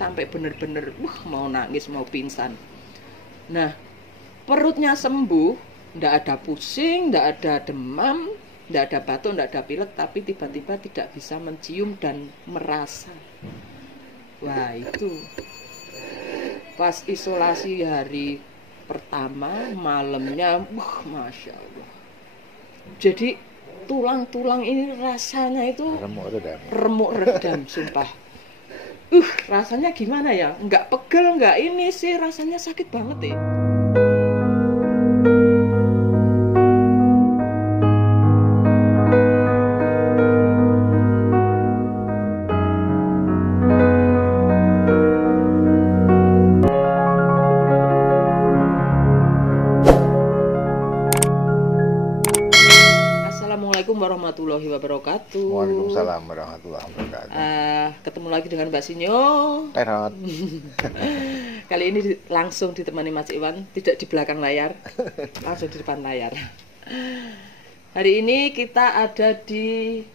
sampai bener-bener mau nangis, mau pingsan. Nah, perutnya sembuh, ndak ada pusing, ndak ada demam, ndak ada batuk, ndak ada pilek, tapi tiba-tiba tidak bisa mencium dan merasa. Wah, itu pas isolasi hari pertama malamnya, Masya Allah. Jadi tulang-tulang ini rasanya itu remuk redam, sumpah. Rasanya gimana ya? Nggak pegel, nggak ini sih, rasanya sakit banget ya. Assalamualaikum warahmatullahi wabarakatuh. Waalaikumsalam warahmatullahi wabarakatuh. Ketemu lagi dengan Mbak Sinyo. Terhot. Kali ini langsung ditemani Mas Iwan, tidak di belakang layar, langsung di depan layar. Hari ini kita ada di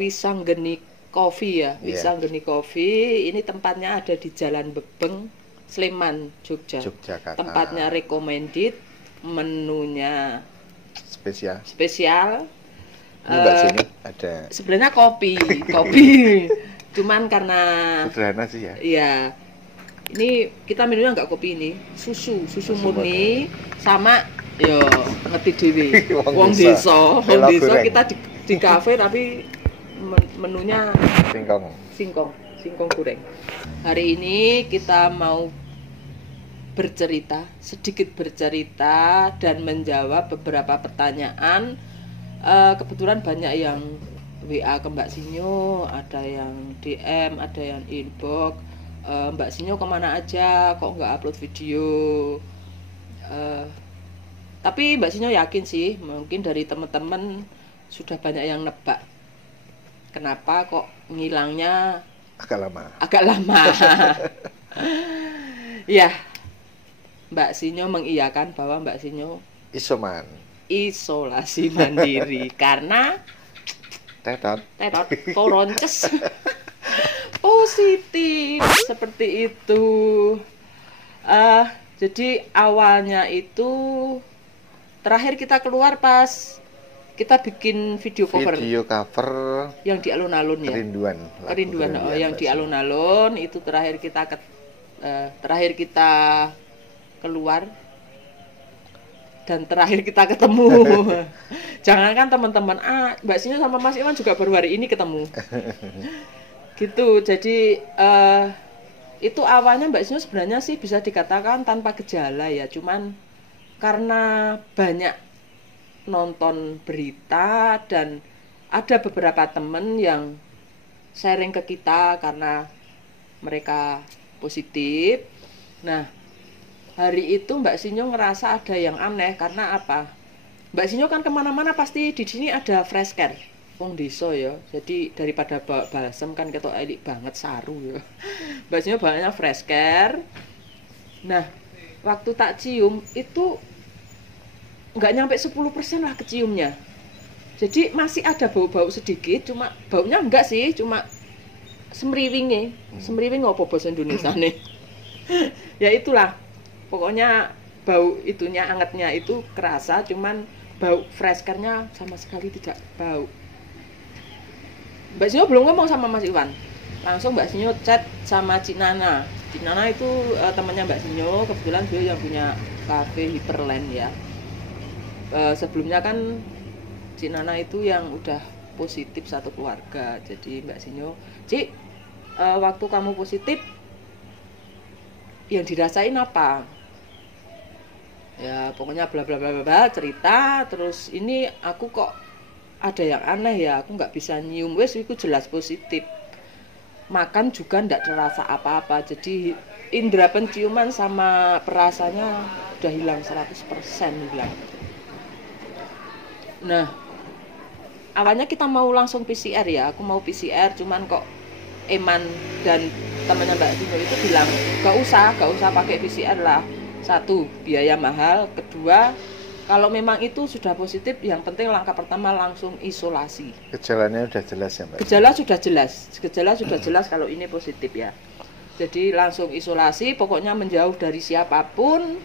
Wisanggeni Coffee ya, Wisanggeni Coffee. Ini tempatnya ada di Jalan Bebeng, Sleman, Yogyakarta. Tempatnya recommended, menunya spesial. Ini Mbak sini ada. Sebenarnya kopi. Cuman karena sederhana sih ya. Iya. Ini kita minumnya nggak kopi ini, susu murni sama yo ngerti dhewe. Wong desa kita di kafe tapi menunya singkong goreng. Hari ini kita mau sedikit bercerita dan menjawab beberapa pertanyaan. Kebetulan banyak yang WA ke Mbak Sinyo, ada yang DM, ada yang inbox. Mbak Sinyo kemana aja, kok nggak upload video? Tapi Mbak Sinyo yakin sih, mungkin dari teman-teman sudah banyak yang nebak. Kenapa kok ngilangnya agak lama. Ya, Mbak Sinyo mengiyakan bahwa Mbak Sinyo isolasi mandiri karena tetot koronces positif seperti itu. Jadi awalnya itu terakhir kita keluar pas kita bikin video cover yang di alun-alun ya. Kerinduan yang di alun-alun itu terakhir kita keluar dan terakhir kita ketemu. Jangankan teman-teman, Mbak Sinyo sama Mas Iwan juga baru hari ini ketemu. Gitu. Jadi itu awalnya Mbak Sinyo sebenarnya sih bisa dikatakan tanpa gejala ya, cuman karena banyak nonton berita dan ada beberapa teman yang sharing ke kita karena mereka positif. Nah, hari itu Mbak Sinyo ngerasa ada yang aneh karena apa? Mbak Sinyo kan kemana-mana pasti di sini ada fresh care, wong desa ya. Jadi daripada bawa balsem kan ketok elik banget saru ya. Mbak Sinyo bawanya fresh care. Nah, waktu tak cium itu nggak nyampe 10% lah keciumnya. Jadi masih ada bau-bau sedikit, cuma baunya enggak sih, cuma semriwing apa bahasa Indonesia nih. Ya itulah. Pokoknya bau itunya angetnya itu kerasa, cuman bau fresh care-nya sama sekali tidak bau. Mbak Sinyo belum ngomong sama Mas Iwan, langsung Mbak Sinyo chat sama Cik Nana. Cik Nana itu temannya Mbak Sinyo, kebetulan dia yang punya cafe Hyperland ya. Sebelumnya kan Cik Nana itu yang udah positif satu keluarga. Jadi Mbak Sinyo, Cik, waktu kamu positif yang dirasain apa? Ya pokoknya bla bla bla bla cerita. Terus ini aku kok ada yang aneh ya, aku nggak bisa nyium. Wes itu jelas positif. Makan juga nggak terasa apa-apa. Jadi indera penciuman sama perasanya udah hilang 100% hilang. Nah, awalnya kita mau langsung PCR ya. Aku mau PCR, cuman kok Eman dan temannya Mbak Sinyo itu bilang gak usah pakai PCR lah. Satu, biaya mahal. Kedua, kalau memang itu sudah positif, yang penting langkah pertama langsung isolasi. Gejalanya sudah jelas ya Mbak? Gejala sudah jelas kalau ini positif ya. Jadi langsung isolasi, pokoknya menjauh dari siapapun.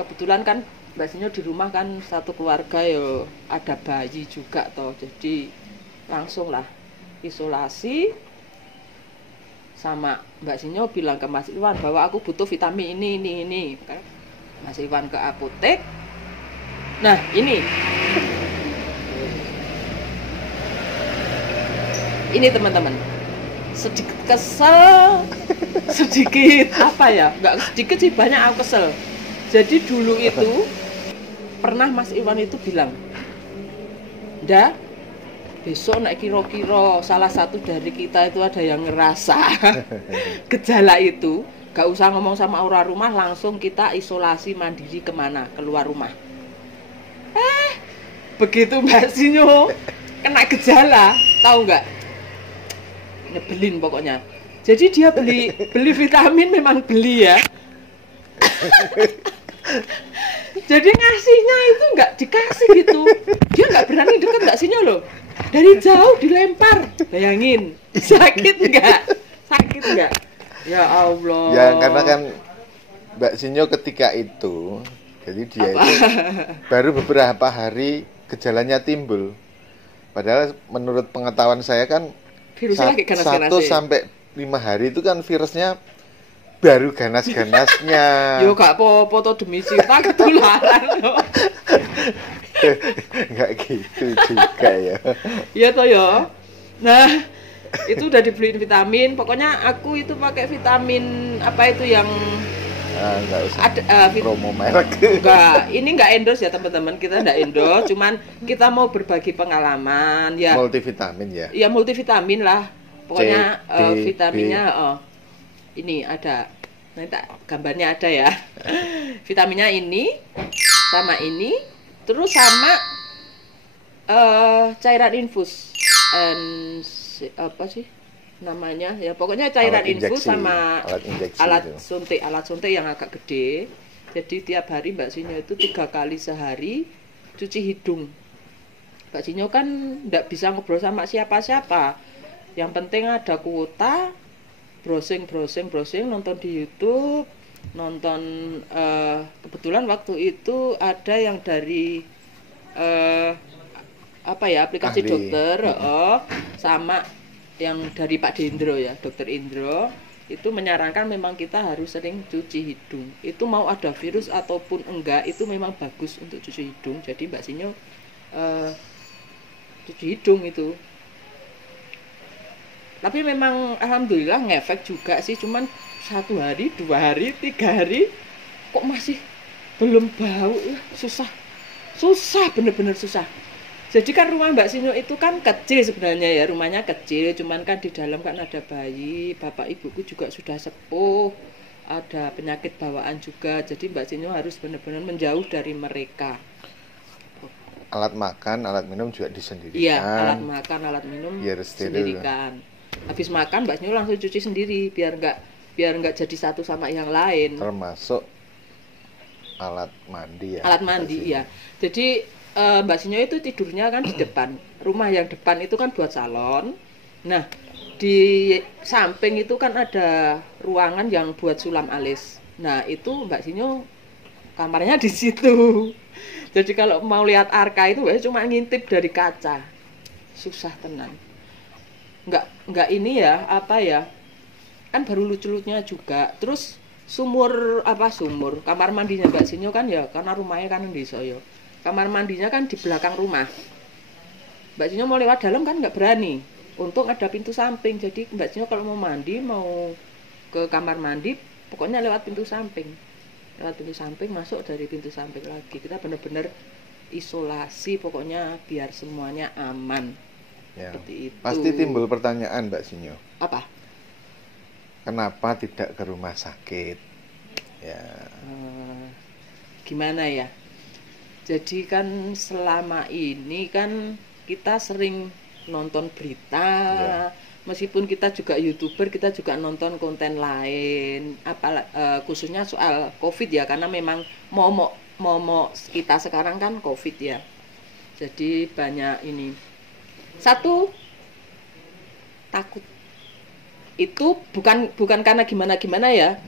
Kebetulan kan Mbak Sinyo di rumah kan satu keluarga ya, ada bayi juga toh. Jadi langsung lah isolasi. Sama Mbak Sinyo bilang ke Mas Iwan bahwa aku butuh vitamin ini. Mas Iwan ke apotek. Nah, ini teman-teman, sedikit kesel, sedikit apa ya, nggak sedikit sih, banyak aku kesel. Jadi dulu itu pernah Mas Iwan itu bilang, "Nda, besok nek kira-kira salah satu dari kita itu ada yang ngerasa gejala itu, gak usah ngomong sama orang rumah, langsung kita isolasi mandiri kemana, keluar rumah." Begitu Mbak Sinyo kena gejala, tahu nggak? Nyebelin pokoknya. Jadi dia beli vitamin, memang beli ya. Jadi ngasihnya itu nggak dikasih gitu. Dia nggak berani deket Mbak Sinyo loh. Dari jauh dilempar. Bayangin, sakit nggak? Sakit nggak? Ya Allah. Ya karena kan Mbak Sinyo ketika itu, jadi dia Apa? itu baru beberapa hari gejalanya timbul. Padahal menurut pengetahuan saya kan Virusnya lagi ganas-ganas 1 sampai 5 hari itu kan virusnya baru ganas-ganasnya. Yo gak apa-apa to demi cinta ketularan loh. Enggak gitu juga ya. Iya toh ya. Nah, itu udah dibeliin vitamin. Pokoknya aku itu pakai vitamin apa itu yang Enggak usah ada promo merek. enggak, ini enggak endorse ya teman-teman. Kita enggak endorse, cuman kita mau berbagi pengalaman ya. Multivitamin ya. Ya multivitamin lah. Pokoknya C, D, vitaminnya ini ada. Nanti gambarnya ada ya. Vitaminnya ini sama ini, terus sama cairan infus. Apa sih namanya? Ya pokoknya cairan Alat infus injeksi, sama alat injeksi alat suntik yang agak gede. Jadi tiap hari Mbak Sinyo itu 3 kali sehari cuci hidung. Mbak Sinyo kan nggak bisa ngobrol sama siapa-siapa. Yang penting ada kuota, browsing, nonton di YouTube, nonton kebetulan waktu itu ada yang dari apa ya, aplikasi Ahli. dokter, sama yang dari Pak Dendro ya, Dokter Indro, itu menyarankan memang kita harus sering cuci hidung. Itu mau ada virus ataupun enggak, itu memang bagus untuk cuci hidung. Jadi Mbak Sinyo cuci hidung itu. Tapi memang alhamdulillah ngefek juga sih, cuman 1 hari, 2 hari, 3 hari kok masih belum bau, susah, bener-bener susah. Jadi kan rumah Mbak Sinyo itu kan kecil sebenarnya ya, rumahnya kecil, cuman kan di dalam kan ada bayi, bapak ibuku juga sudah sepuh, ada penyakit bawaan juga, jadi Mbak Sinyo harus benar-benar menjauh dari mereka. Alat makan, alat minum juga disendirikan. Iya, alat makan, alat minum Biar steril. sendirikan. Habis makan Mbak Sinyo langsung cuci sendiri biar nggak jadi satu sama yang lain. Termasuk alat mandi ya. Alat mandi ya. Jadi Mbak Sinyo itu tidurnya kan di depan. Rumah yang depan itu kan buat salon. Nah, di samping itu kan ada ruangan yang buat sulam alis. Nah, itu Mbak Sinyo kamarnya di situ. Jadi kalau mau lihat Arka itu cuma ngintip dari kaca. Susah tenan. Enggak ini ya, apa ya? Kan baru lucu-lucunya juga. Terus sumur, kamar mandinya Mbak Sinyo kan ya, karena rumahnya kan di Soyo. Kamar mandinya kan di belakang rumah. Mbak Sinyo mau lewat dalam kan nggak berani. Untung ada pintu samping. Jadi Mbak Sinyo kalau mau mandi, mau ke kamar mandi, pokoknya lewat pintu samping. Lewat pintu samping, masuk dari pintu samping lagi. Kita benar-benar isolasi, pokoknya biar semuanya aman. Ya. Seperti itu. Pasti timbul pertanyaan Mbak Sinyo. Apa? Kenapa tidak ke rumah sakit? Ya. Gimana ya? Jadi kan selama ini kan kita sering nonton berita, meskipun kita juga YouTuber, kita juga nonton konten lain, khususnya soal COVID ya, karena memang momok kita sekarang kan COVID ya. Jadi banyak ini. Satu, takut. itu bukan karena gimana ya.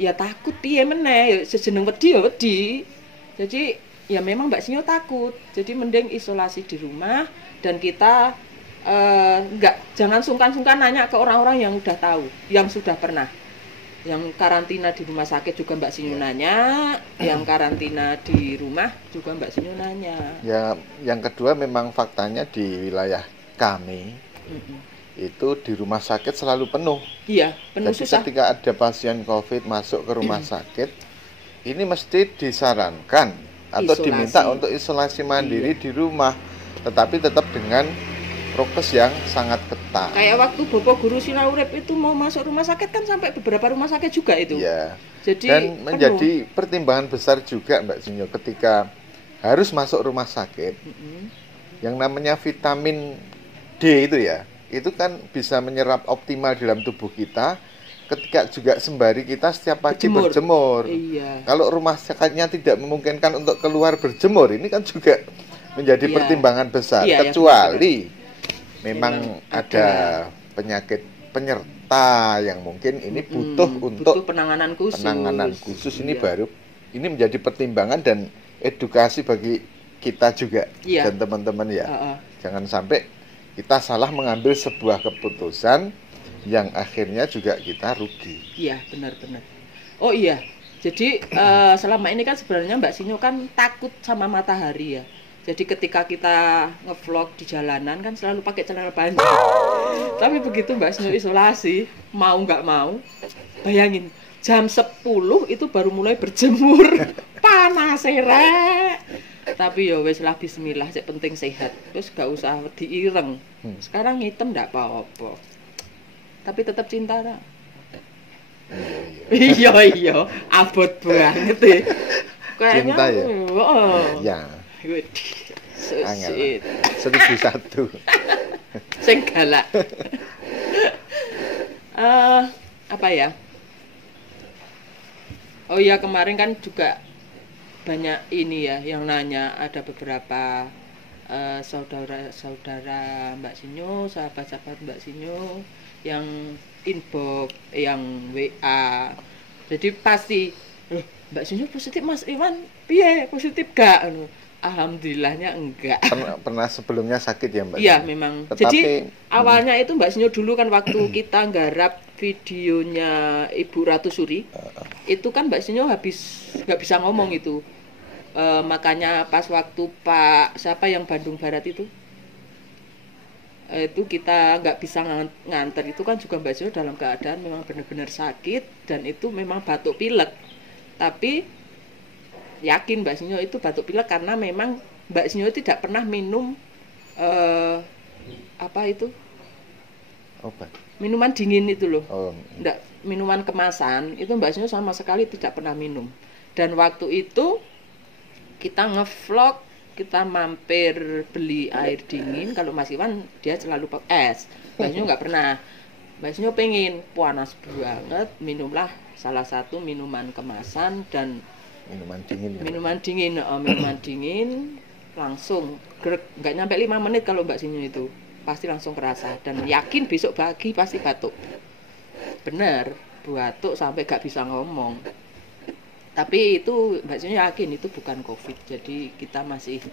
Ya takut piye meneh, sejeneng wedi ya wedi. Jadi ya memang Mbak Sinyo takut. Jadi mending isolasi di rumah dan kita jangan sungkan-sungkan nanya ke orang-orang yang udah tahu, yang sudah pernah. Yang karantina di rumah sakit juga Mbak Sinyo nanya, yang karantina di rumah juga Mbak Sinyo nanya. Ya, yang kedua memang faktanya di wilayah kami itu di rumah sakit selalu penuh. Iya, penuh. Jadi susah. ketika ada pasien COVID masuk ke rumah sakit, ini mesti disarankan atau Isolasi. diminta untuk isolasi mandiri di rumah, tetapi tetap dengan prokes yang sangat ketat. Kayak waktu Bapak Guru Sinaurip itu mau masuk rumah sakit kan sampai beberapa rumah sakit juga itu. Iya. Jadi Dan menjadi pertimbangan besar juga Mbak Sinyo ketika harus masuk rumah sakit. Yang namanya vitamin D itu ya, itu kan bisa menyerap optimal dalam tubuh kita ketika juga sembari kita setiap pagi berjemur. Iya. Kalau rumah sakitnya tidak memungkinkan untuk keluar berjemur, ini kan juga menjadi pertimbangan besar. Kecuali memang ada penyakit penyerta yang mungkin ini butuh penanganan khusus. Ini baru ini menjadi pertimbangan dan edukasi bagi kita juga dan teman-teman ya. Jangan sampai kita salah mengambil sebuah keputusan yang akhirnya juga kita rugi. Iya, benar-benar. Oh iya, jadi selama ini kan sebenarnya Mbak Sinyo kan takut sama matahari ya. Jadi ketika kita ngevlog di jalanan kan selalu pakai celana panjang. Tapi begitu Mbak Sinyo isolasi, mau nggak mau, bayangin jam 10 itu baru mulai berjemur. Panas rek. Tapi ya wis lah bismillah, sing penting sehat. Terus gak usah diireng. Sekarang hitam ndak apa-apa. Tapi tetap cinta ra. Iya, abot banget ya. Kayaknya cinta ya. Ya. Susit. 1001. Sing galak. Apa ya? Oh iya, kemarin kan juga banyak ini ya yang nanya, ada beberapa saudara-saudara Mbak Sinyo, sahabat-sahabat Mbak Sinyo yang inbox, yang WA. Jadi pasti, loh, Mbak Sinyo positif, Mas Iwan piye, positif gak? Alhamdulillahnya enggak. Pernah sebelumnya sakit ya Mbak? Iya memang. Tetapi, jadi awalnya itu Mbak Sinyo dulu kan waktu kita nggarap videonya Ibu Ratu Suri, itu kan Mbak Sinyo habis nggak bisa ngomong itu. Makanya pas waktu Pak siapa yang Bandung Barat itu kita nggak bisa nganter, itu kan juga Mbak Sinyo dalam keadaan memang benar-benar sakit dan itu memang batuk pilek. Tapi yakin Mbak Sinyo itu batuk pilek karena memang Mbak Sinyo tidak pernah minum apa itu? Obat. Minuman dingin itu loh. Enggak, minuman kemasan itu Mbak Sinyo sama sekali tidak pernah minum. Dan waktu itu kita ngevlog, kita mampir beli air dingin. Kalau Mas Iwan dia selalu pakai es. Mbak Sinyo nggak pernah. Mbak Sinyo pengen panas banget, minumlah salah satu minuman kemasan dan minuman dingin. Minuman dingin langsung nggak nyampe 5 menit kalau Mbak Sinyo itu pasti langsung kerasa dan yakin besok pagi pasti batuk. Bener, batuk sampai gak bisa ngomong. Tapi itu Mbak Sinyo yakin itu bukan COVID. Jadi kita masih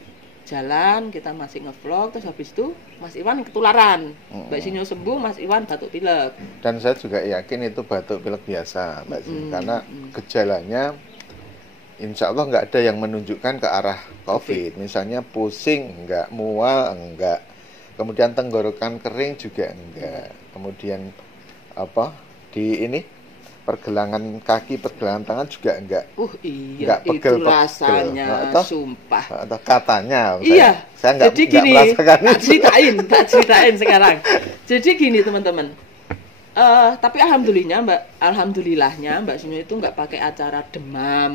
jalan, kita masih ngevlog, terus habis itu Mas Iwan ketularan. Mbak Sinyo sembuh, Mas Iwan batuk pilek. Dan saya juga yakin itu batuk pilek biasa, Mbak Sinyo, karena gejalanya insya Allah nggak ada yang menunjukkan ke arah COVID. Misalnya pusing, enggak, mual, enggak. Kemudian tenggorokan kering juga enggak. Kemudian apa di ini pergelangan kaki, pergelangan tangan juga enggak. Iya, enggak pegel, itu rasanya sumpah. Atau katanya. Iya. Saya enggak, jadi gini, tak ceritain sekarang. Jadi gini teman-teman. Tapi alhamdulillahnya Mbak Sinyo itu nggak pakai acara demam,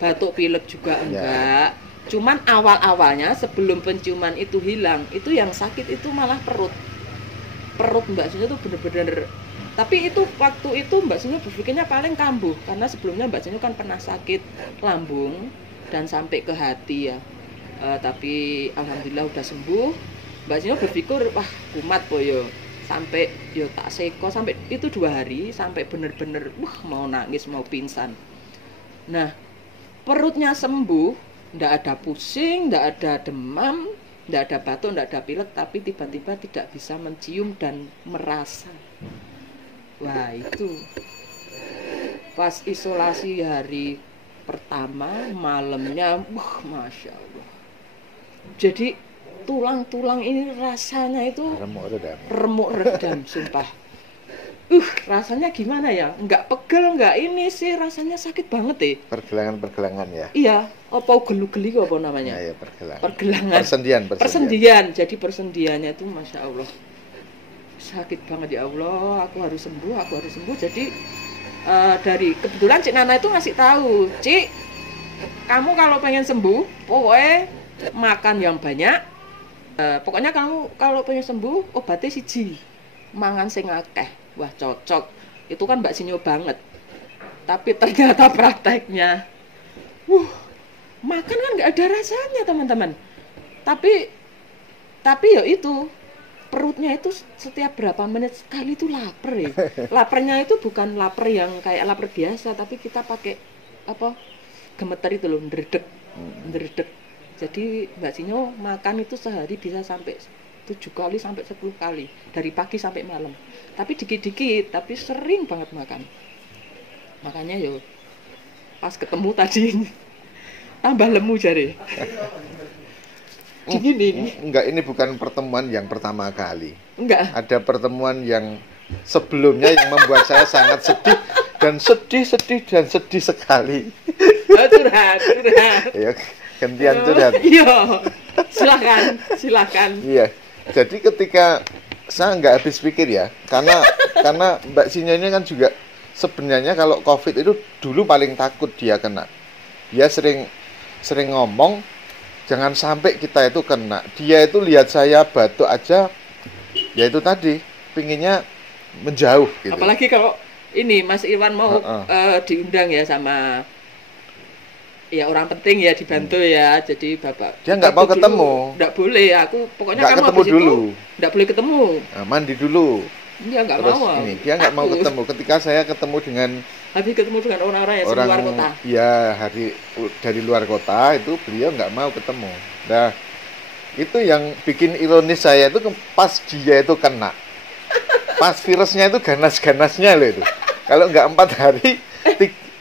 batuk pilek juga enggak. Cuman awal-awalnya sebelum penciuman itu hilang, itu yang sakit itu malah perut Mbak Sinyo itu bener-bener. Tapi itu waktu itu Mbak Sinyo berpikirnya paling kambuh karena sebelumnya Mbak Sinyo kan pernah sakit lambung dan sampai ke hati ya. Tapi alhamdulillah udah sembuh. Mbak Sinyo berpikir wah kumat boyo. sampai yo tak seko sampai itu 2 hari sampai bener-bener mau nangis mau pingsan. Nah perutnya sembuh, ndak ada pusing, ndak ada demam, ndak ada batuk, ndak ada pilek, tapi tiba-tiba tidak bisa mencium dan merasa. Wah itu pas isolasi hari pertama malamnya, masya Allah. Jadi tulang-tulang ini rasanya itu remuk redam, sumpah. Rasanya gimana ya? Enggak pegel, enggak ini sih, rasanya sakit banget deh. Pergelangan ya. Iya, apa gelu-geli apa namanya? Ya, pergelangan. Persendian. Jadi persendiannya itu masya Allah sakit banget, ya Allah. Aku harus sembuh. Jadi dari kebetulan Cik Nana itu ngasih tahu, Cik, kamu kalau pengen sembuh, pokoknya makan yang banyak. Pokoknya kamu kalau pengen sembuh, obatnya siji, mangan sing akeh. Wah cocok, itu kan Mbak Sinyo banget. Tapi ternyata prakteknya, makan kan nggak ada rasanya teman-teman. Tapi ya itu perutnya itu setiap berapa menit sekali itu lapar ya. Laparnya itu bukan lapar yang kayak lapar biasa, tapi kita pakai apa gemeter itu loh, ndredeg. Jadi Mbak Sinyo makan itu sehari bisa sampai 7 kali sampai 10 kali dari pagi sampai malam. Tapi dikit-dikit, tapi sering banget makan. Makanya yo pas ketemu tadi tambah lemu jare. Gini. Enggak, ini bukan pertemuan yang pertama kali. Enggak. Ada pertemuan yang sebelumnya yang membuat saya sangat sedih sekali. Curhat. Ya, gantian curhat. Iya. Silakan. Iya. Jadi ketika saya nggak habis pikir ya, karena Mbak Sinyo ini kan juga sebenarnya kalau COVID itu dulu paling takut dia kena. Dia sering ngomong, jangan sampai kita itu kena. Dia itu lihat saya batuk aja, ya itu tadi, pinginnya menjauh gitu. Apalagi kalau ini Mas Irwan mau diundang ya sama ya orang penting ya, dibantu ya. Jadi Bapak dia nggak mau ketemu. Nggak boleh, aku pokoknya nggak kamu ketemu dulu. Nggak boleh ketemu. Nah, mandi dulu. Dia nggak Terus mau. Dia nggak mau ketemu. Ketika saya ketemu dengan orang-orang yang dari luar kota. Ya, dari luar kota itu beliau nggak mau ketemu. Nah, itu yang bikin ironis saya itu pas dia itu kena. Pas virusnya itu ganas-ganasnya loh itu. Kalau nggak 4 hari,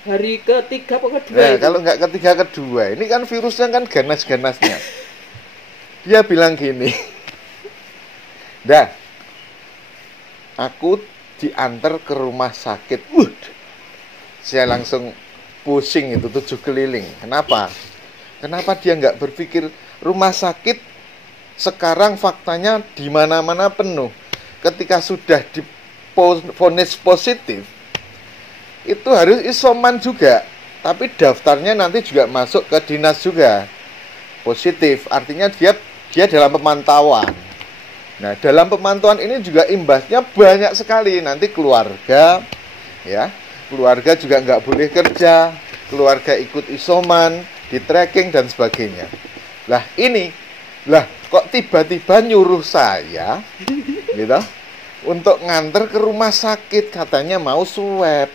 hari ketiga atau kedua. Nah, kalau nggak ketiga kedua, ini kan virusnya kan ganas-ganasnya. Dia bilang gini, dah, aku diantar ke rumah sakit. Saya langsung pusing itu 7 keliling. Kenapa dia nggak berpikir rumah sakit sekarang faktanya di mana-mana penuh. Ketika sudah divonis positif, itu harus isoman juga, tapi daftarnya nanti juga masuk ke dinas juga positif, artinya dia dalam pemantauan. Nah, dalam pemantauan ini juga imbasnya banyak sekali, nanti keluarga juga nggak boleh kerja, keluarga ikut isoman, di tracking dan sebagainya. Kok tiba-tiba nyuruh saya gitu untuk nganter ke rumah sakit, katanya mau swab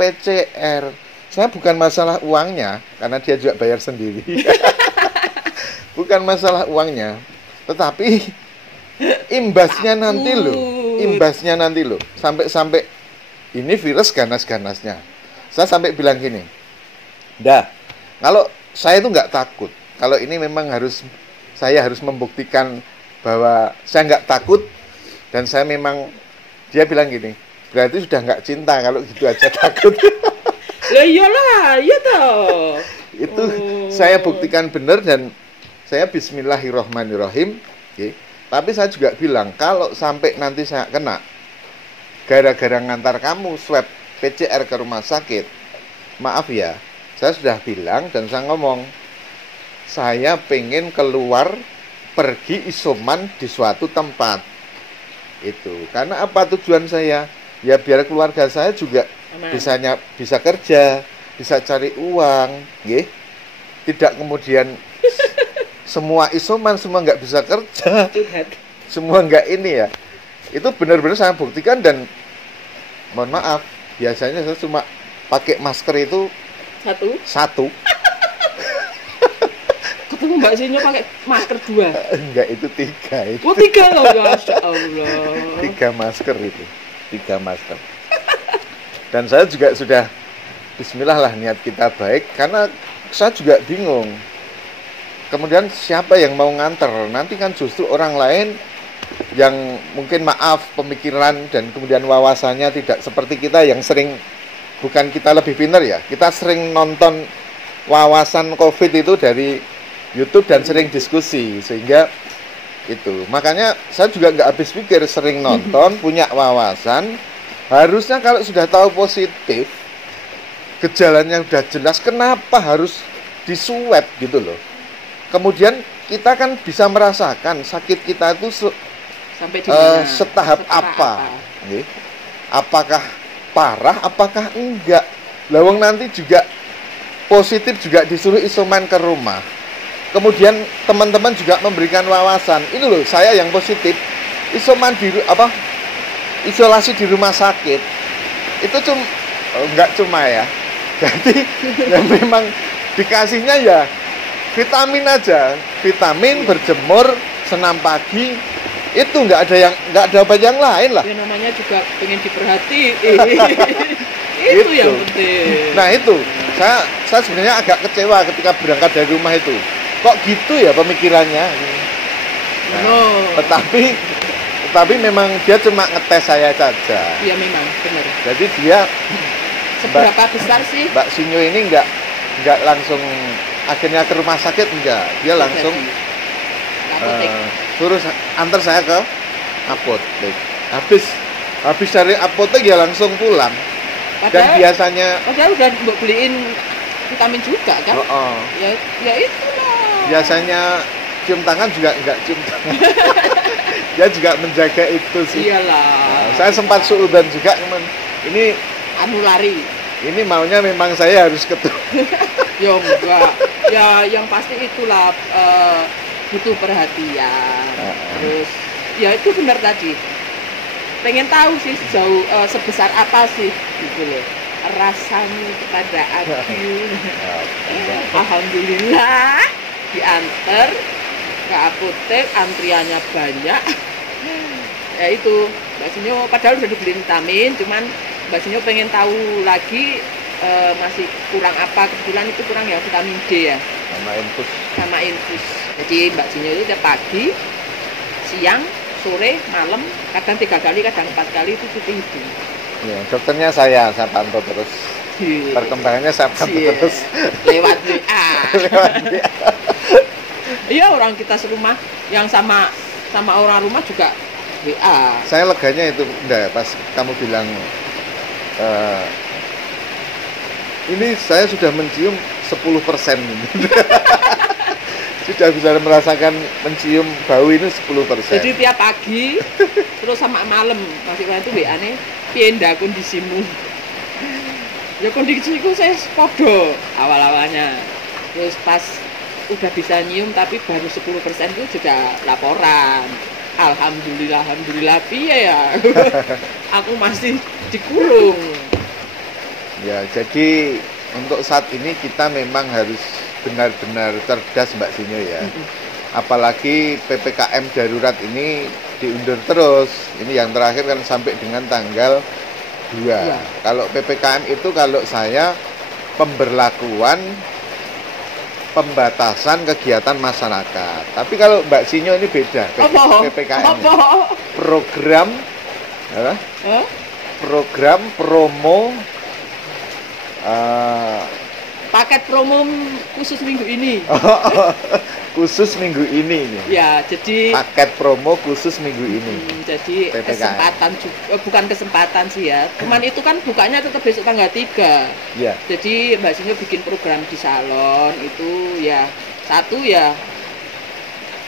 PCR. Saya bukan masalah uangnya, karena dia juga bayar sendiri. Bukan masalah uangnya, tetapi imbasnya nanti loh. Sampai ini virus ganas-ganasnya. Saya sampai bilang gini, kalau saya itu nggak takut. Kalau ini memang saya harus membuktikan bahwa saya nggak takut, dan saya memang, dia bilang gini, berarti sudah nggak cinta kalau gitu aja takut. Ya iyalah, iya toh. Itu saya buktikan benar, dan saya bismillahirrahmanirrahim. Okay. Tapi saya juga bilang, kalau sampai nanti saya kena, gara-gara ngantar kamu swab PCR ke rumah sakit, maaf ya, saya sudah bilang dan saya ngomong, saya pengen keluar pergi isoman di suatu tempat. Itu karena apa tujuan saya? Ya biar keluarga saya juga bisa kerja, bisa cari uang, nggih. Tidak kemudian semua isoman semua nggak bisa kerja, semua nggak ini ya. Itu benar-benar saya buktikan dan mohon maaf, biasanya saya cuma pakai masker itu satu. Ketemu Mbak Sinyo pakai masker 2. Enggak, itu 3 itu. Oh 3 loh, Masya Allah. 3 masker itu. 3 masker. Dan saya juga sudah bismillah lah, niat kita baik, karena saya juga bingung. Kemudian siapa yang mau nganter? Nanti kan justru orang lain yang mungkin maaf pemikiran dan kemudian wawasannya tidak seperti kita yang sering, bukan kita lebih pintar ya, kita sering nonton wawasan COVID itu dari YouTube dan sering diskusi, sehingga itu. Makanya saya juga nggak habis pikir, sering nonton, punya wawasan, harusnya kalau sudah tahu positif, gejalanya sudah jelas, kenapa harus diswab gitu loh. Kemudian kita kan bisa merasakan sakit kita itu sampai di mana? Setahap apa? Apakah parah, apakah enggak? Lawang nanti juga positif juga disuruh isoman ke rumah. Kemudian teman-teman juga memberikan wawasan. Ini loh, saya yang positif, isoman di isolasi di rumah sakit. Itu enggak cuma ya. Jadi yang memang dikasihnya ya vitamin aja, vitamin, berjemur, senam pagi, itu nggak ada obat yang lain lah. Ya namanya juga pengen diperhatiin. Itu yang penting. Nah itu, saya sebenarnya agak kecewa ketika berangkat dari rumah itu. Kok gitu ya pemikirannya? Nah, tetapi memang dia cuma ngetes saya saja. Iya memang, benar. Jadi dia seberapa besar sih? Mbak Sinyo ini nggak langsung akhirnya ke rumah sakit, enggak, dia langsung suruh antar saya ke apotek. Habis dari apotek ya langsung pulang. Dan biasanya udah beliin vitamin juga kan? Ya itulah. Biasanya cium tangan juga enggak cium tangan. Dia juga menjaga itu sih. Iyalah. Nah, saya sempat suudzon juga, ini lari. Ini maunya memang saya harus ketemu. Ya enggak. Ya yang pasti itulah butuh perhatian. Terus ya itu benar tadi. Pengen tahu sih sejauh sebesar apa sih gitu loh rasanya kepada aku. Alhamdulillah diantar ke apotek, antriannya banyak. Ya itu Mbak Sinyo padahal udah dibeliin vitamin, cuman Mbak Sinyo pengen tahu lagi masih kurang apa, kebetulan itu kurang ya vitamin D ya, sama infus. Jadi Mbak Sinyo itu tiap pagi, siang, sore, malam, kadang 3 kali, kadang 4 kali itu cuti hidung. Ya, dokternya saya pantau terus. Perkembangannya saya pantau terus lewat WA. Iya, orang kita serumah yang sama orang rumah juga WA. Saya leganya itu pas kamu bilang ini saya sudah mencium 10%. Sudah bisa merasakan mencium bau ini 10%. Jadi tiap pagi terus sama malam masih itu WA-ne pindah kondisimu. Ya kondisiku saya podo awal-awalnya. Terus pas udah bisa nyium tapi baru 10% itu sudah laporan. Alhamdulillah piye ya. Aku masih dikurung. Ya, jadi untuk saat ini kita memang harus benar-benar cerdas Mbak Sinyo ya. Apalagi PPKM darurat ini diundur terus. Ini yang terakhir kan sampai dengan tanggal 2. Ya. Kalau PPKM itu kalau saya pemberlakuan pembatasan kegiatan masyarakat. Tapi kalau Mbak Sinyo ini beda. PPKM. Program promo paket promo khusus minggu ini. Khusus minggu ini. Ya, jadi paket promo khusus minggu ini. Jadi PPKM. Kesempatan juga, bukan kesempatan sih ya. Cuman itu kan bukanya tetap besok tanggal 3. Ya. Jadi Mbak Sinyo bikin program di salon itu ya satu ya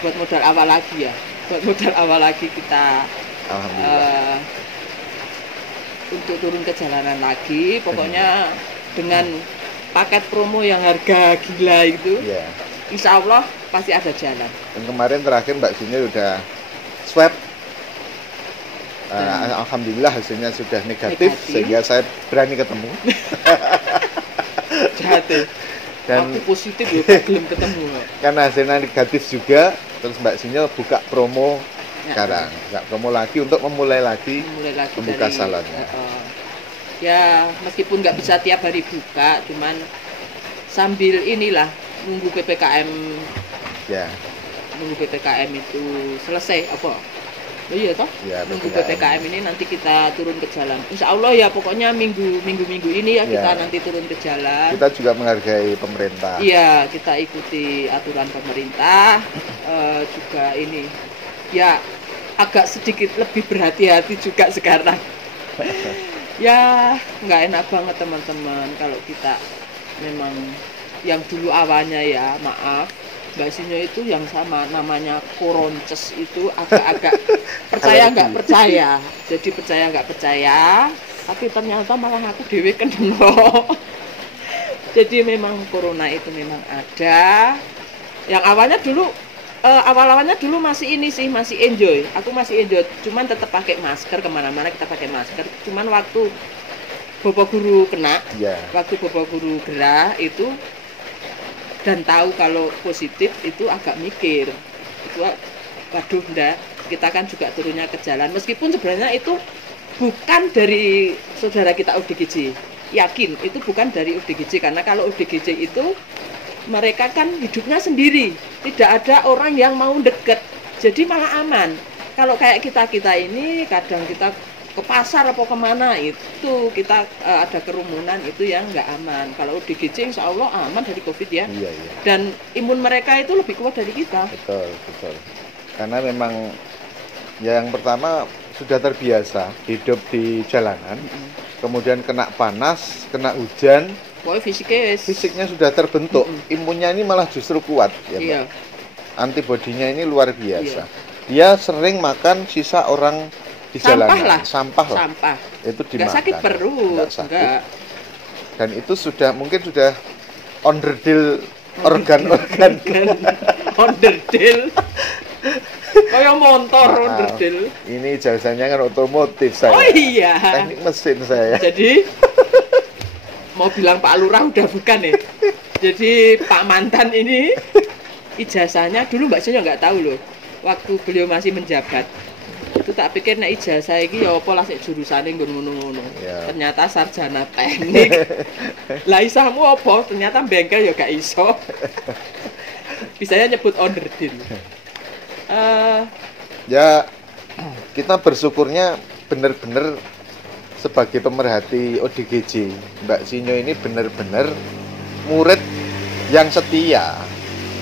buat modal awal lagi ya. Buat modal awal lagi kita untuk turun ke jalanan lagi. Pokoknya dengan paket promo yang harga gila itu, insya Allah pasti ada jalan. Dan kemarin terakhir Mbak Sinyo udah swab Alhamdulillah hasilnya sudah negatif, sehingga saya berani ketemu. Jahat ya. Dan aku positif ya, belum ketemu. Karena hasilnya negatif juga, terus Mbak Sinyo buka promo sekarang, buka promo lagi untuk memulai lagi membuka salonnya. Ya meskipun nggak bisa tiap hari buka, cuman sambil inilah nunggu PPKM. Ya. Nunggu PPKM itu selesai apa? Oh iya toh? Ya, nunggu PPKM ini nanti kita turun ke jalan. Insya Allah ya pokoknya minggu ini ya kita nanti turun ke jalan. Kita juga menghargai pemerintah. Iya, kita ikuti aturan pemerintah. Juga ini ya agak sedikit lebih berhati-hati juga sekarang. Ya nggak enak banget teman-teman kalau kita memang yang dulu awalnya ya maaf Mbak Sinyo itu yang sama namanya koronces itu agak-agak percaya nggak percaya, jadi percaya nggak percaya, tapi ternyata malah aku dewe kena. Jadi memang corona itu memang ada. Yang awalnya dulu awal-awalnya dulu masih ini sih, masih enjoy. Aku masih enjoy, cuman tetap pakai masker kemana-mana kita pakai masker. Cuman waktu Bapak Guru kena, waktu Bapak Guru gerah itu dan tahu kalau positif itu agak mikir. Itu waduh ndak, kita kan juga turunnya ke jalan. Meskipun sebenarnya itu bukan dari saudara kita ODGJ. Yakin itu bukan dari ODGJ karena kalau ODGJ itu mereka kan hidupnya sendiri, tidak ada orang yang mau deket, jadi malah aman. Kalau kayak kita ini kadang kita ke pasar apa kemana itu kita ada kerumunan itu yang nggak aman. Kalau ODGJ insya Allah aman dari COVID ya. Iya. Dan imun mereka itu lebih kuat dari kita. Betul. Karena memang yang pertama sudah terbiasa hidup di jalanan, kemudian kena panas, kena hujan. Fisiknya sudah terbentuk, imunnya ini malah justru kuat ya, Mbak. Iya. Antibodinya ini luar biasa. Dia sering makan sisa orang di jalanan, sampah lah. Itu dimakan. Nggak sakit perut, nggak sakit. Dan itu mungkin sudah onderdil organ-organ. Onderdil. Kayak motor onderdil. Ini jasanya kan otomotif saya. Oh iya. Teknik mesin saya. Jadi mau bilang Pak Lurah udah bukan ya. Jadi Pak Mantan ini ijazahnya dulu Mbak Sinyo nggak tahu loh. Waktu beliau masih menjabat. Itu tak pikir nek ijazah iki ya apa lah sik jurusane nggon ngono-ngono. Ternyata sarjana teknik. Lah isamu apa? Ternyata bengkel ya gak iso. Bisanya nyebut onderdil. Ya kita bersyukurnya benar-benar sebagai pemerhati ODGJ, Mbak Sinyo ini benar-benar murid yang setia.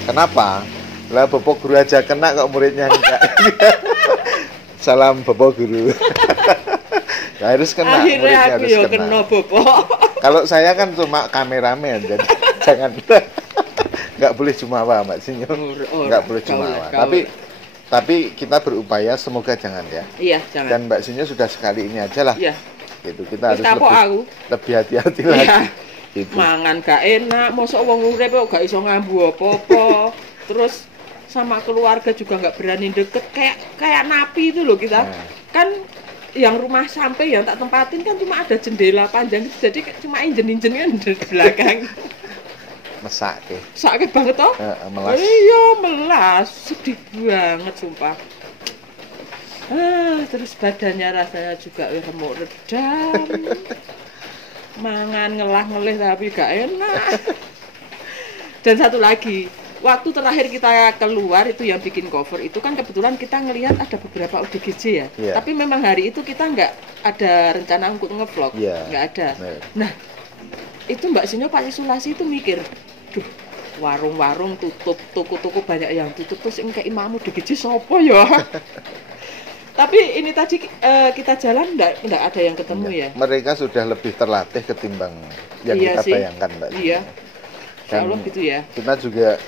Kenapa? Lah Bapak Guru aja kena kok muridnya enggak. Salam Bapak Guru. Harus kena. Akhirnya aku ya kena Bapak. Kalau saya kan cuma kameramen, jadi jangan nggak boleh jumawa Mbak Sinyo. Nggak boleh jumawa. Tapi kita berupaya semoga jangan ya. Iya, jangan. Dan Mbak Sinyo sudah sekali ini aja lah. Iya. Gitu, kita harus lebih hati-hati lagi. Gitu. Mangan gak enak, mosok wong urip kok gak iso ngambu apa-apa. Terus sama keluarga juga nggak berani deket, kayak napi itu loh kita. Kan yang rumah sampai yang tak tempatin kan cuma ada jendela panjang gitu, jadi cuma injen-injen kan di belakang. Sakit banget toh? Melas. Iya, melas. Sedih banget sumpah. Terus badannya rasanya juga remuk redam. Mangan ngelah-ngelih tapi gak enak. Dan satu lagi, waktu terakhir kita keluar itu yang bikin cover itu kan kebetulan kita ngelihat ada beberapa ODGJ ya. Tapi memang hari itu kita nggak ada rencana untuk nge-vlog, nggak ada. Nah, itu Mbak Sinyo pas isolasi itu mikir, duh, warung-warung tutup, toko-toko banyak yang tutup, terus kayak imamu ODGJ sopo ya. Tapi ini tadi kita jalan nggak ada yang ketemu ya. Mereka sudah lebih terlatih ketimbang yang kita bayangkan, Mbak. Iya. Insya Allah gitu ya.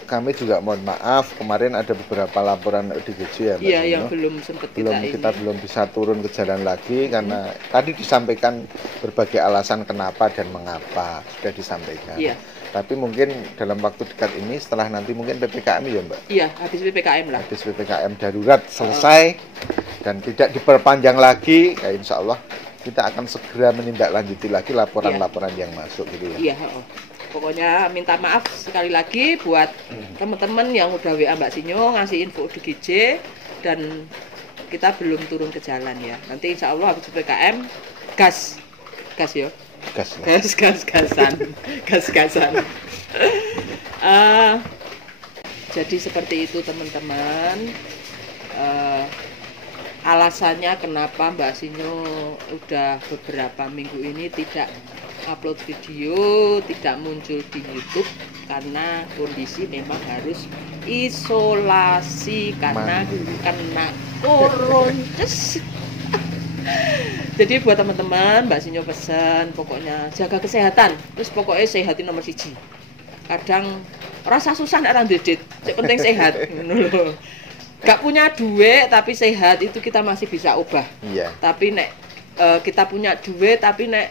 Kami juga mohon maaf kemarin ada beberapa laporan ODGJ ya Mbak Iya, Sino. yang belum sempat kita belum bisa turun ke jalan lagi karena tadi disampaikan berbagai alasan kenapa dan mengapa sudah disampaikan. Iya. Tapi mungkin dalam waktu dekat ini setelah nanti mungkin PPKM ya Mbak. Iya, habis PPKM lah. Habis PPKM darurat selesai dan tidak diperpanjang lagi, ya insya Allah kita akan segera menindaklanjuti lagi laporan-laporan yang masuk gitu ya. Iya. Pokoknya minta maaf sekali lagi buat teman-teman yang udah WA Mbak Sinyo ngasih info ODGJ dan kita belum turun ke jalan ya. Nanti insya Allah habis PPKM gas yo. Gas-gasan. Jadi seperti itu teman-teman. Alasannya kenapa Mbak Sinyo udah beberapa minggu ini tidak upload video, tidak muncul di YouTube karena kondisi memang harus isolasi karena kena koronces. Jadi buat teman-teman Mbak Sinyo pesan pokoknya jaga kesehatan, terus pokoknya sehatin nomor 1. Kadang rasa susah nek ra ndedit, yang penting sehat ngono lho. Gak punya duit tapi sehat itu kita masih bisa ubah. Iya. Tapi nek kita punya duit tapi nek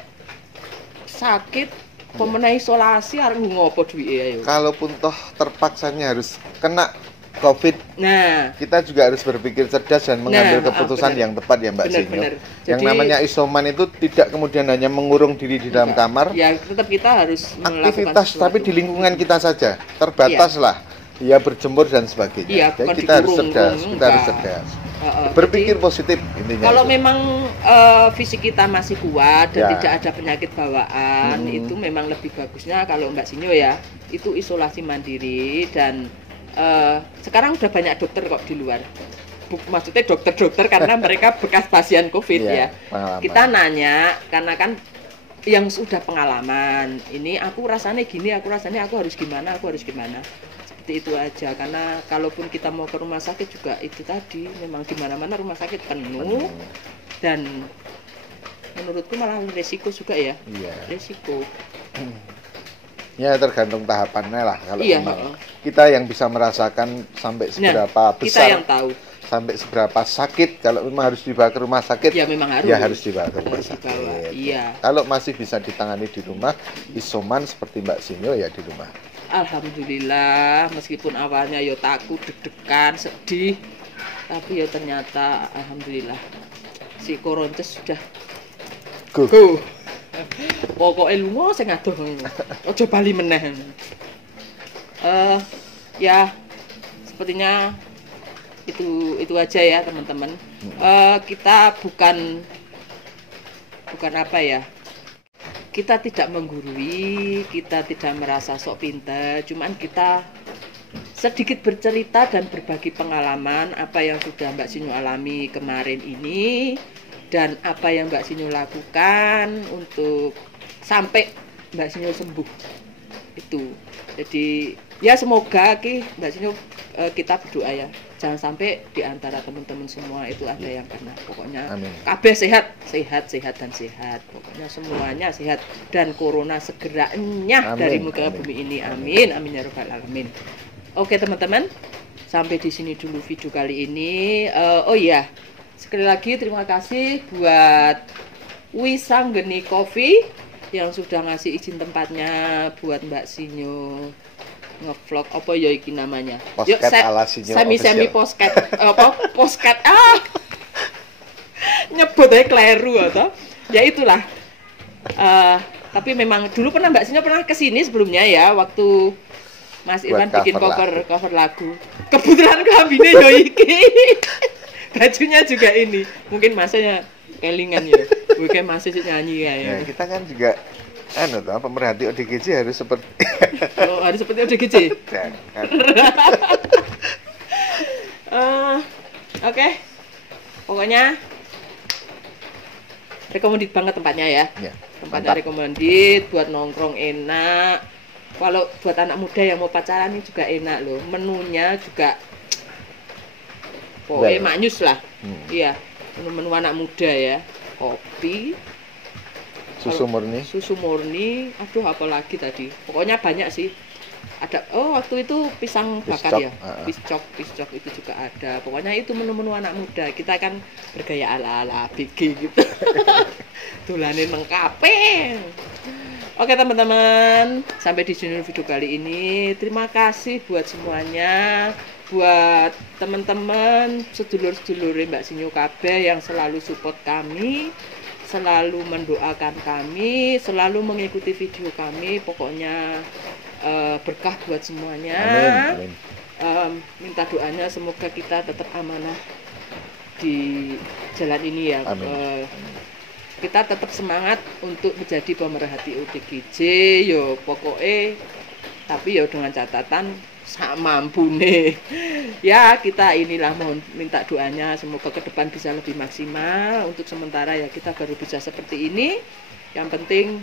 sakit pemenang isolasi arep ngopo duwike ayo. Kalaupun toh terpaksanya harus kena COVID, nah kita juga harus berpikir cerdas dan mengambil keputusan yang tepat ya Mbak Sinyo. Yang namanya isoman itu tidak kemudian hanya mengurung diri di dalam kamar. Ya tetap kita harus aktivitas tapi di lingkungan kita saja. Terbatas lah. Ya berjemur dan sebagainya. Iya, jadi kita harus cerdas. Berpikir positif intinya. Kalau memang fisik kita masih kuat dan tidak ada penyakit bawaan, itu memang lebih bagusnya kalau Mbak Sinyo ya, itu isolasi mandiri dan sekarang udah banyak dokter kok di luar. Maksudnya dokter-dokter karena mereka bekas pasien COVID ya. Pengalaman. Kita nanya karena kan yang sudah pengalaman. Ini aku rasanya gini, aku harus gimana. Seperti itu aja, karena kalaupun kita mau ke rumah sakit juga itu tadi memang di mana-mana rumah sakit penuh dan menurutku malah resiko juga ya. Iya. Resiko. Ya tergantung tahapannya lah kalau memang kita yang bisa merasakan sampai seberapa besar. Kita yang tahu. Sampai seberapa sakit, kalau memang harus dibawa ke rumah sakit. Ya memang harus. Ya harus dibawa ke rumah sakit. Iya. Kalau masih bisa ditangani di rumah, isoman seperti Mbak Sinyo ya di rumah. Alhamdulillah, meskipun awalnya yo takut, deg-degan, sedih, tapi ya ternyata alhamdulillah si koronces sudah go. Pokoknya lunga sing adoh. Aja bali meneh. Ya sepertinya itu aja ya teman-teman. Kita bukan apa ya? Kita tidak menggurui, kita tidak merasa sok pintar, cuman kita sedikit bercerita dan berbagi pengalaman apa yang sudah Mbak Sinyo alami kemarin ini dan apa yang Mbak Sinyo lakukan untuk sampai Mbak Sinyo sembuh. Itu. Jadi ya semoga Mbak Sinyo kita berdoa ya. Jangan sampai di antara teman-teman semua itu ada yang kena. Pokoknya kabeh sehat. Pokoknya semuanya sehat dan corona segera enyah dari muka bumi ini. Amin ya rabbal alamin. Oke teman-teman, sampai di sini dulu video kali ini. Oh iya, sekali lagi terima kasih buat Wisanggeni Coffee yang sudah ngasih izin tempatnya buat Mbak Sinyo ngevlog apa ya iki namanya. Postcat ala Sinyo semi postcat postcat nyebut aja kleru atau ya itulah. Tapi memang dulu Mbak Sinyo pernah kesini sebelumnya ya waktu Mas Irwan bikin cover lagu. Kebetulan kambine yo iki. Bajunya juga ini. Mungkin masanya kelingan ya. Mungkin masih nyanyi ya. Kita kan juga pemerhati ODGJ harus seperti harus seperti ODGJ. Oke. Pokoknya recommended banget tempatnya ya. Tempatnya recommended buat nongkrong enak. Kalau buat anak muda yang mau pacaran ini juga enak loh. Menunya juga pokoknya maknyus lah. Iya, menu-menu anak muda ya. Kopi, Susu murni. Susu murni, aduh apalagi tadi. Pokoknya banyak sih. Ada waktu itu pisang bakar ya. Piscok itu juga ada. Pokoknya itu menu-menu anak muda. Kita kan bergaya ala-ala BG gitu. Dolanin lengkapin. Oke teman-teman, sampai di sini video kali ini. Terima kasih buat semuanya, buat teman-teman, sedulur-sedulur Mbak Sinyo kabeh yang selalu support kami, selalu mendoakan kami, selalu mengikuti video kami. Pokoknya berkah buat semuanya. Amin. Minta doanya semoga kita tetap amanah di jalan ini ya. Kita tetap semangat untuk menjadi pemerhati ODGJ yo pokoknya, tapi yo dengan catatan sak mampune ya. Kita inilah mohon minta doanya semoga ke depan bisa lebih maksimal. Untuk sementara ya kita baru bisa seperti ini. Yang penting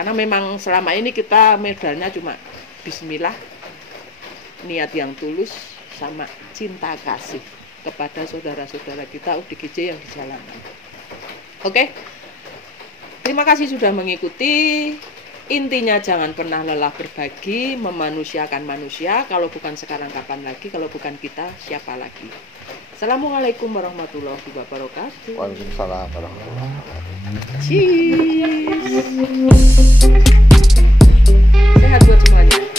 karena memang selama ini kita modalnya cuma bismillah, niat yang tulus sama cinta kasih kepada saudara-saudara kita ODGJ yang di jalanan. Oke, terima kasih sudah mengikuti. Intinya jangan pernah lelah berbagi, memanusiakan manusia. Kalau bukan sekarang kapan lagi, kalau bukan kita siapa lagi. Assalamualaikum warahmatullahi wabarakatuh. Waalaikumsalam warahmatullahi wabarakatuh. Cheers. Sehat buat semuanya.